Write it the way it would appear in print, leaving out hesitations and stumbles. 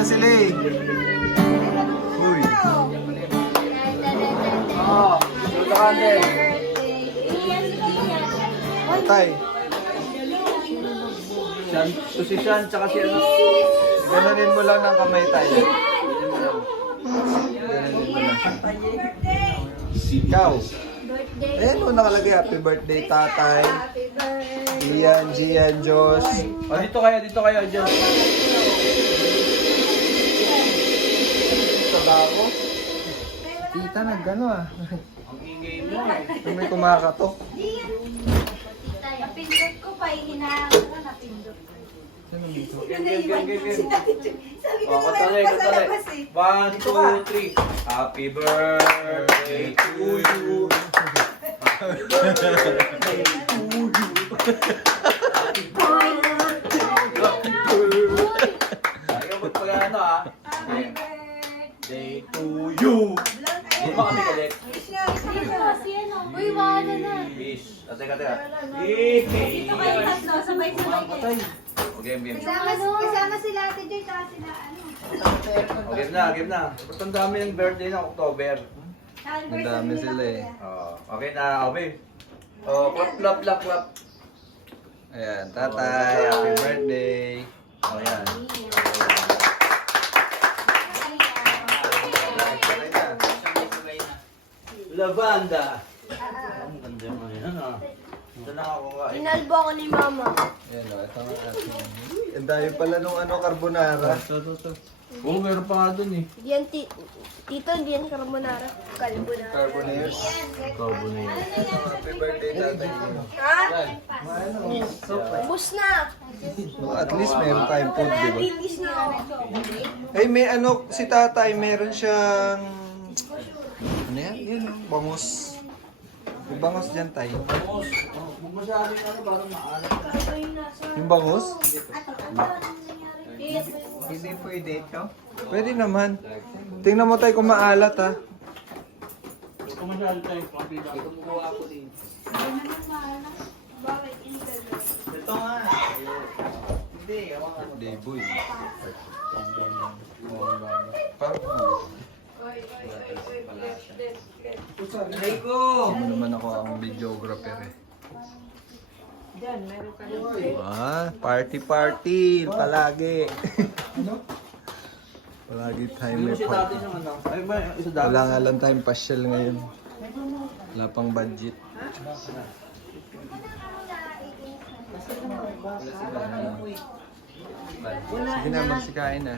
na sila eh. Uy. Oo. Dito ka din. Tay. So si Sean, tsaka si ano. Ganonin mo lang ng kamay tayo. Ganonin mo lang. Ikaw. Ayan mo nakalagay, happy birthday tatay. Ian, Gian, Diyos. O, dito kayo, dyan. Ito ba ako? Tita, nagano ah. Ang ingay mo eh. May kumakatok. Napindot ko pa, hinahanap ko napindot ko. Sino dito? O, katali. 1, 2, 3. Happy birthday to you. Happy birthday to you. Happy birthday. Ayaw mo pag ano ah. Day to you. Hindi pa kami galit. Uy, wala na. Peace. Teka. Dito kayo tatlo, sabay-sabay kayo. Game. Kasama sila Ate Joy, saka sila ano. Game na. Ba't ang dami ng birthday ng October? Ang dami sila eh. Okay na, okay. Clap. Ayan, tatay, happy birthday. Yan. Lavanda. Ang ganda mo yan ah. Ito na ako ka. Inalbo ako ni Mama. Ayan o, ito nga ating... Ang dami pala nung ano, carbonara. Oo, meron pa nga dun eh. Diyan, tito, diyan carbonara. Carbonara. Carbonara. Happy birthday tatay. Ubus na. No, at least meron tayong food, di ba? Release na ako. Ay, may ano, si tatay, meron siyang... Ano yan? Yun, bangus. May bangus dyan tayo. Huwag masyado yung ano, parang maalat. Yung bangus? Hindi pwede ito. Pwede naman. Tingnan mo tayo kung maalat ha. Kung masyado tayo, kapila. Ito mo ako din. Ito nga. Hindi, Hindi, boy. Rico! Ano naman ako ang videographer eh. Party palagi. Palagi tayo Hindi mo may siya dati party. ng ano. Ay ba, isa dati. Wala nga lang tayong pasyal ngayon. Wala pang budget. Sige na, magsikain na.